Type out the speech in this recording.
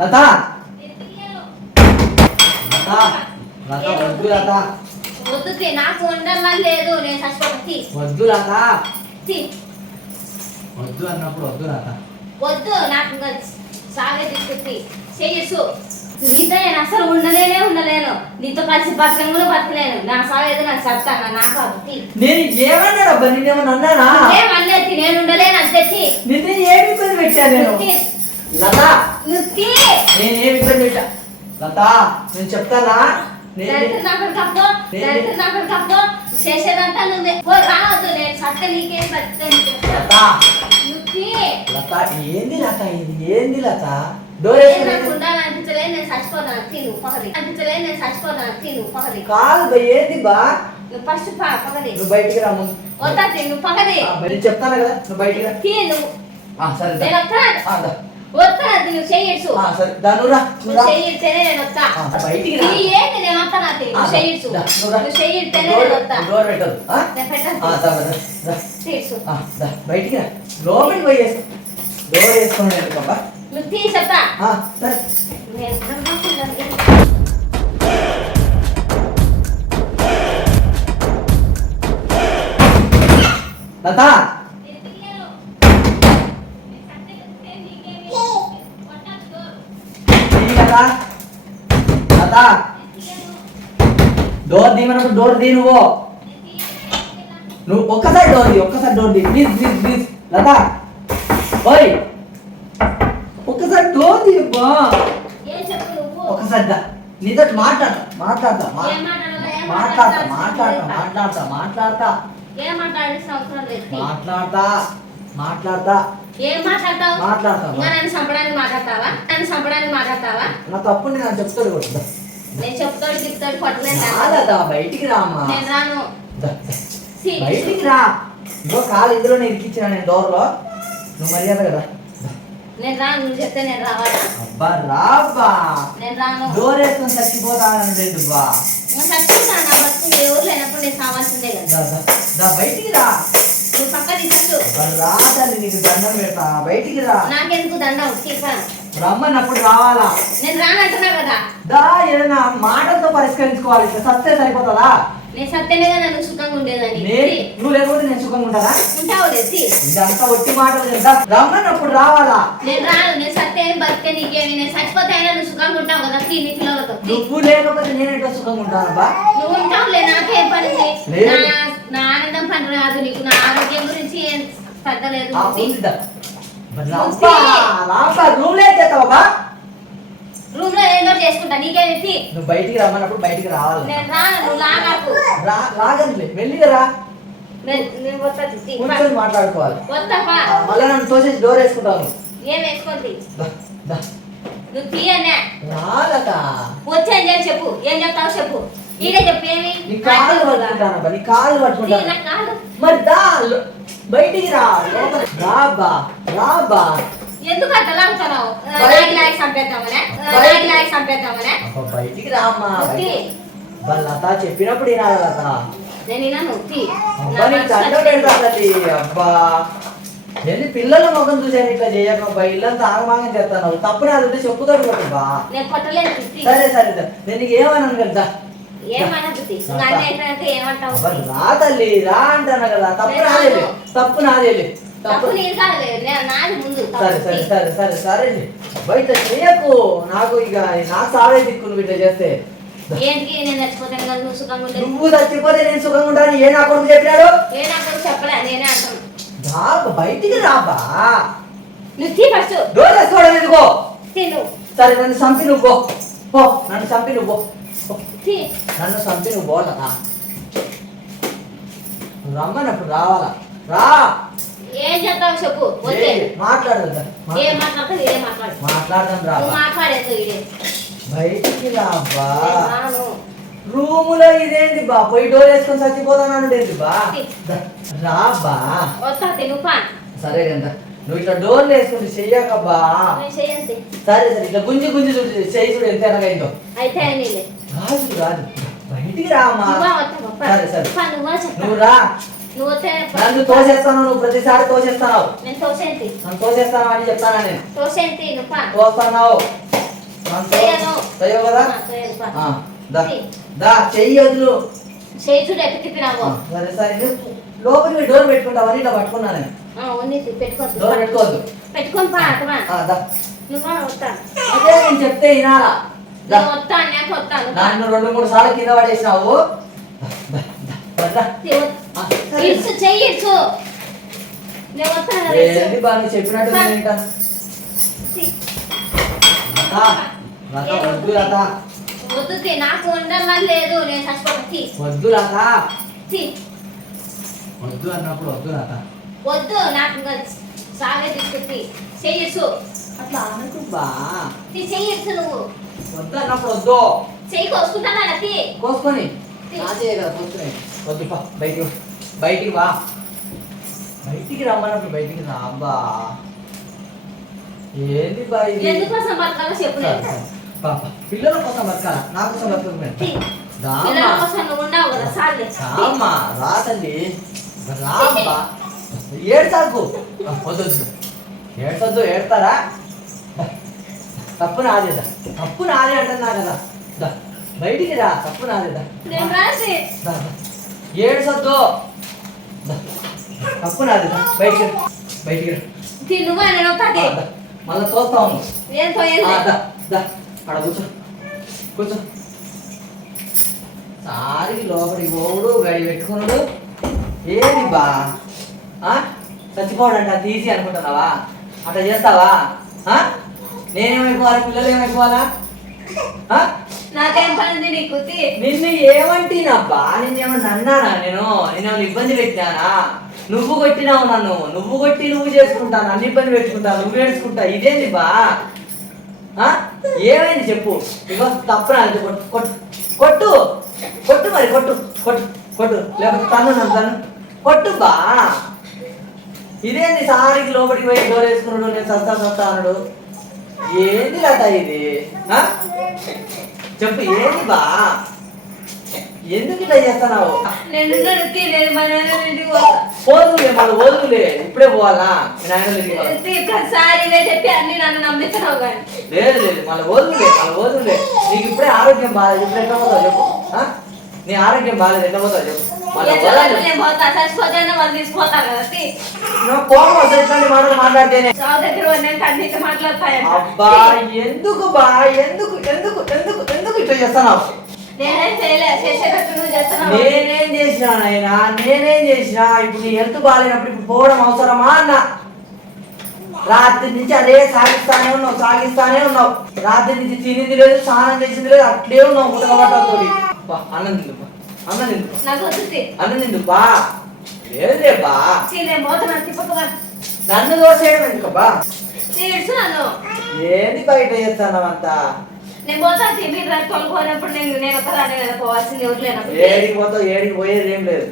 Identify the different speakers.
Speaker 1: లత. లత లత వద్దు లత.
Speaker 2: వద్దు నాకు ఉండాలని లేదు. నేను చచ్చిపోతుంది
Speaker 1: వద్దు లత. వద్దు అన్నప్పుడు వద్దు లత.
Speaker 2: వద్దు నాకు సాగే చేయొచ్చు నీతో నేను అసలు ఉండలేనే ఉండలేను. నీతో కలిసి బతకను కూడా బతకలేను. నా సాగేది నాకు చెప్తాను నాకు కాబట్టి
Speaker 1: నేను ఏమన్నాడు అబ్బా? నేనేమన్నా అన్నానా?
Speaker 2: ఏమన్నది నేను ఉండలేను అంతే.
Speaker 1: నిన్ను ఏమి ఇబ్బంది పెట్టాను నేను. లత. నేను ఏమి ఇబ్బంది పెట్టా? లత నేను చెప్తానా? నేను
Speaker 2: చేసేదంతా నువ్వే. రావద్దు నేను సత్త నీకేం.
Speaker 1: లత ఏంది లత ఇది? ఏంది లత? కాదు ఏంది బా?
Speaker 2: నువ్వు ఫస్ట్ పా పక్కది
Speaker 1: నువ్వు బయటికి రా ముందు.
Speaker 2: వద్దా నువ్వు
Speaker 1: మరి నేను చెప్తాను కదా? నువ్వు బయటికి రా.
Speaker 2: నువ్వు
Speaker 1: సరే.
Speaker 2: నేను వస్తా
Speaker 1: ఆ, దా.
Speaker 2: వస్తా నువ్వు చేయొచ్చు.
Speaker 1: సరే దా నువ్వు రా. నువ్వు
Speaker 2: చెయ్యితేనే నేను వస్తా.
Speaker 1: బయటికి రా.
Speaker 2: నీ ఏంటి నేను వస్తా నాతి
Speaker 1: ఆ,
Speaker 2: నువ్వు. చేయొచ్చు.
Speaker 1: నువ్వు డోర్
Speaker 2: నేను వస్తా.
Speaker 1: డోర్ పెట్టదు?
Speaker 2: నేను పెట్టను.
Speaker 1: బయటికి రా. లోపలికి వేసుకుని ఎందుకబ్బా
Speaker 2: నువ్వు తీ చెప్తా
Speaker 1: ఆ, సరే
Speaker 2: నేను నమ్మకం
Speaker 1: లత తీ కదా లత డోర్ తీయమన్నప్పుడు డోర్ తీ నువ్వు నువ్వు ఒక్కసారి డోర్ తీ ఒక్కసారి డోర్ తీ ప్లీజ్ ప్లీజ్ ప్లీజ్ లత ఓయ్ ఒక్కసారి డోర్ తీయబ్బా
Speaker 2: ఏం చెప్పు నువ్వు?
Speaker 1: ఒక్కసారి దా. నీతో మాట్లాడతా మాట్లాడతా మాట్లాడతా మాట్లాడతా? మాట్లాడతా మాట్లాడతా. మాట్లాడతా మాట్లాడతా. నా తప్పుని నాకు చెప్తాడు కూడా.
Speaker 2: నేను చెప్తాడు చెప్తాడు కొట్టలేదు
Speaker 1: రాదా బయటికి రామ్మా.
Speaker 2: నేను రాను.
Speaker 1: బయటికి రా. కాలు ఇందులోనే ఇరికిచ్చిన నేను డోర్లో నువ్వు మర్యాద కదా.
Speaker 2: నేను రాను నువ్వు చెప్తే నేను రావాలా.
Speaker 1: అబ్బా రాబ్బా.
Speaker 2: నేను రాను.
Speaker 1: బా.
Speaker 2: నేను చచ్చిపోతాను నా బతుకు ఎవరు లేనప్పుడు నేను కదా.
Speaker 1: దా, బయటికి రా.
Speaker 2: నువ్వు పక్క తీసట్టు
Speaker 1: అబ్బా, రా తల్లి నీకు దండం పెడతా. బయటికి రా.
Speaker 2: నాకెందుకు దండం? తీసా.
Speaker 1: రమ్మన్నప్పుడు రావాలా?
Speaker 2: నేను రానంటున్నా కదా.
Speaker 1: దా ఏదైనా మాటలతో పరిష్కరించుకోవాలి. సత్తే సరిపోతుందా?
Speaker 2: నేను సత్యమే కదా నువ్వు సుఖంగా ఉండేదని
Speaker 1: నువ్వు లేకపోతే నేను సుఖంగా ఉంటానా?
Speaker 2: ఉంటావు లేదు
Speaker 1: ఇదంతా ఒట్టి మాటలు రమ్మన్నప్పుడు రావాలా?
Speaker 2: నేను రాను నేను సత్యం బతికే నీకేమి నేను చచ్చిపోతే అయినా నువ్వు సుఖంగా ఉంటావు కదా తీ నీ పిల్లలతో.
Speaker 1: నువ్వు లేకపోతే నేనేంటో సుఖంగా ఉంటానబ్బా?
Speaker 2: నువ్వు ఉంటావు లే నాకేం పని
Speaker 1: లేదు.
Speaker 2: నా- ఆనందం పని రాదు నీకు నా ఆరోగ్యం గురించి లేదు
Speaker 1: రాబ్బా, రాబ్బా, రూమ్లో ఏం చేస్తావబ్బా?
Speaker 2: రూమ్లో ఏదో చేసుకుంటా నీకేమి తీ.
Speaker 1: నువ్వు బయటికి రమ్మన్నప్పుడు బయటికి రావాలి?
Speaker 2: నేను రాను నువ్వు లాగాకు
Speaker 1: రా మెల్లిగా రా.
Speaker 2: నేను వస్తా.
Speaker 1: కూర్చొని మాట్లాడుకోవాలి. మళ్ళా నన్ను తోసేసి డోర్ వేసుకుంటాను
Speaker 2: ఏం వేసుకోండి. నువ్వు తీయనే చెప్పు ఏం చెప్తావు చెప్పు. ఈడే చెప్పు ఏమి?
Speaker 1: నీ కాళ్ళు పట్టుకుంటానబ్బా నీ కాళ్ళు
Speaker 2: తీ,
Speaker 1: పట్టుకుంటాను
Speaker 2: నా కాదు
Speaker 1: మరి దా లో- బయటికి రా రాబా రాబా
Speaker 2: ఎందుకు అట్లా లాగుతున్నావు లాగి లాగి చంపేద్దామనే? లాగి లాగి చంపేద్దామనే?
Speaker 1: అబ్బా, బయటికి రామ్మా. వాళ్ళ లత చెప్పినప్పుడు వినాలి లత.
Speaker 2: నేను ఇలా నొత్తి
Speaker 1: అబ్బా నీకు దండం పెడతా తల్లి అబ్బా. ఎన్ని పిల్లల ముఖం చూసాను ఇట్లా చేయకబ్బా ఇల్లంతా ఆగమాగం చేస్తాను. తప్పు నాది ఉంటే చెప్పుతాడు కొట్టబ్బా
Speaker 2: నేను కొట్టలేను తిత్తి
Speaker 1: సరే సరే సరే. నేను నీకు ఏమన్నాను కదా
Speaker 2: ఏమైనా అన్నీ అయిపోయాక ఏమంటావు?
Speaker 1: అబ్బా రా తల్లి రా అంటాను కదా తప్పు నాదేలే
Speaker 2: రాను.
Speaker 1: తప్పు నాదేలే సరే సరే
Speaker 2: నీ.
Speaker 1: సరే సరే సరే బయట చేయకు. నాకు ఇక నాకు సావే దిక్కు నువ్వు ఇట్లా చేస్తే
Speaker 2: నువ్వు
Speaker 1: చచ్చిపోతే నేను సుఖంగా ఉంటాను ఏ నా కొడుకు చెప్పాడు
Speaker 2: నాకు
Speaker 1: బయటికి రాబా డోర్ వేసుకోవడం ఎందుకో? సరే నన్ను చంపి నువ్వు పో. నన్ను చంపి నువ్వు నన్ను చంపి నువ్వు నువ్వు రమ్మన్నప్పుడు రావాలా? రా.
Speaker 2: ఏం చెప్తావు చెప్పు
Speaker 1: మాట్లాడదా
Speaker 2: ఏం మాట్లాడతావు మాట్లాడు.
Speaker 1: మాట్లాడదాం రా.
Speaker 2: మాట్లాడేది ఇదే?
Speaker 1: బయటికి రాబా రూములో బా? పోయి డోర్ వేసుకొని చచ్చిపోతాను ఏంటి బా? రాబా
Speaker 2: వస్తా తిను పా.
Speaker 1: సరే ఎంత నువ్వు ఇట్లా డోర్లు వేసుకుంటే చెయ్యకబ్బా సరే సరే ఇట్లా గుంజి గుంజి చూడు చెయ్యి చూడు ఎంత ఎనగైందో రాదు రాదు. బయటికి రా అమ్మా.
Speaker 2: నువ్వా వస్తావా? పా.
Speaker 1: సరే, సరే.
Speaker 2: నువ్వా
Speaker 1: రా. నన్ను తోసేస్తాను నువ్వు ప్రతిసారి
Speaker 2: తోసేంటి?
Speaker 1: నన్ను తోసేస్తాను అని చెప్తానా నేను. తోస్తున్నావు. చేయవు కదా? దా. దా చెయ్యి వదులు. సరే సరే లోపలికి డోర్ పెట్టుకుంటావని ఇట్లా పట్టుకున్నా నేను. డోర్ పెట్టుకోవద్దు. అదే నేను చెప్తే వినాలా? నన్ను రెండు మూడు సార్లు కింద పడేసినావు.
Speaker 2: చెయ్యి నేను వస్తాను కదా.
Speaker 1: ఏంది చెప్పినట్టు ఇంకా? లత, లత, వద్దు లత.
Speaker 2: వద్దు తీ, నాకు ఉండాలని లేదు. నేను చచ్చిపోతా. తీ
Speaker 1: వద్దు లత.
Speaker 2: తీ
Speaker 1: వద్దు అన్నప్పుడు వద్దు లత.
Speaker 2: వద్దు నాకు ఇంకా సాగే తీసుకొచ్చి. చెయ్యచ్చు.
Speaker 1: అట్లా అనకు బా
Speaker 2: తీ చెయ్యచ్చు నువ్వు.
Speaker 1: వద్దు అన్నప్పుడు వద్దు.
Speaker 2: చెయ్యి కోసుకుంటానా తీ
Speaker 1: కోసుకొని. నాదే కదా కోసుకొని. వద్దు పా బయటికి వా. బయటికి వా బయటికి రమ్మన్నప్పుడు బయటికి రా అబ్బా. ఏంది
Speaker 2: ఎందుకోసం బతకాలో చెప్పు.
Speaker 1: పిల్లల కోసం బతకాలా? నా కోసం
Speaker 2: తీ. పిల్లల కోసం నువ్వు ఉండవు కదా సార్లే.
Speaker 1: రామ్మా రా తల్లి. రామ్మా ఏడ్చాకు వద్దు వద్దు. ఏడ్చొద్దు ఏడతారా? తప్పు నాదేదా తప్పు నాదే అంటున్నా కదా. బయటికి రా తప్పు నాదేదా
Speaker 2: నేను రాసి.
Speaker 1: దా, దా. ఏడ్చొద్దు దా, తప్పు నాదేదా బయటికి. బయటికి రా.
Speaker 2: తీ నువ్వే నేను వస్తా తీ.
Speaker 1: ఆ, దా. మళ్ళా తోస్తా ఉన్నావు
Speaker 2: నేను పోయేది
Speaker 1: ఆ, దా, దా. ఆడ కూర్చో కూర్చో సారికి లోపలికి పోవుడు గడి పెట్టుకున్నాడు ఏది బా ఆ? చచ్చిపోవడంట తీసి అనుకుంటున్నావా అట్లా చేస్తావా ఆ? నేనేమైపోవాలి పిల్లలు ఏమైపోవాలా?
Speaker 2: నాకేం పని ఉంది నీకు తీ.
Speaker 1: నిన్ను ఏమంటినబ్బా? నిన్నేమన్నా అన్నానా నేను? నేనేమన్నా ఇబ్బంది పెట్టినానా? నువ్వు కొట్టినావు నన్ను. నువ్వు కొట్టి నువ్వు చేసుకుంటా నన్ను ఇబ్బంది పెట్టుకుంటా. నువ్వు ఏడ్చుకుంటా. ఇదేంది బా? ఆ? ఏమైంది చెప్పు. ఇగో తప్పురా అంటే కొట్టు కొట్టు కొట్టు. కొట్టు మరి కొట్టు. కొట్టు కొట్టు. లేకపోతే తను నన్ను తను కొట్టు బా. ఇదేంది సారికి లోపలికి పోయి డోర్ వేసుకున్నాడు నేను సస్తా సస్తా అన్నాడు? ఏంది లత ఇది? ఆ? చెప్పు ఏంది బా ఎందుకు ఇట్లా చేస్తున్నావు
Speaker 2: నేను నేను మా నాన్న ఇంటికి పోతా.
Speaker 1: పోదులే మళ్ళీ వదులే ఇప్పుడే పోవాలా మీ నాయన దగ్గరికి పోవాలా?
Speaker 2: ప్రతిసారి చెప్పి అన్ని నన్ను నమ్మిస్తున్నావు కానీ
Speaker 1: లేదు లేదు మళ్ళీ వదులే మళ్ళీ వదులే నీకు ఇప్పుడే ఆరోగ్యం బాగాలేదు ఇప్పుడు ఎట్లా పోతావు చెప్పు ఆ? నీ ఆరోగ్యం బాగాలేదు ఎట్లా పోతావు చెప్పు. అబ్బా ఎందుకు బా ఎందుకు ఎందుకు ఎందుకు ఎందుకు ఇట్లా చేస్తున్నావు?
Speaker 2: నేనేం
Speaker 1: చేసినా నాయనా నేనేం చేసినా ఇప్పుడు నీ హెల్త్ బాగాలేనప్పుడు ఇప్పుడు పోవడం అవసరమా అన్న? రాత్రి నుంచి అదే సాగిస్తానే ఉన్నావు సాగిస్తానే ఉన్నావు. రాత్రి నుంచి తినింది లేదు స్నానం చేసింది లేదు అట్లే ఉన్నావు అన్నం బా. అన్నం తిందు
Speaker 2: నాకు వద్దు తీ.
Speaker 1: అన్నం తిందు బా. లేదులే బా.
Speaker 2: తీ, నేను పోతున్నాను తిప్పకుగా
Speaker 1: నన్ను దోసేయడం ఎందుకు బా?
Speaker 2: తీ, ఇడుచు నన్ను.
Speaker 1: ఏది బయట చేస్తాను అంతా?
Speaker 2: నేను పోతాను తీ, మీరు తొలగిపోయినప్పుడు నేను నేను ఒక్కదాన్ని పోవాల్సింది ఎవరు లేనప్పుడు.
Speaker 1: ఏడికి పోతావు ఏడికి పోయేది ఏం లేదు.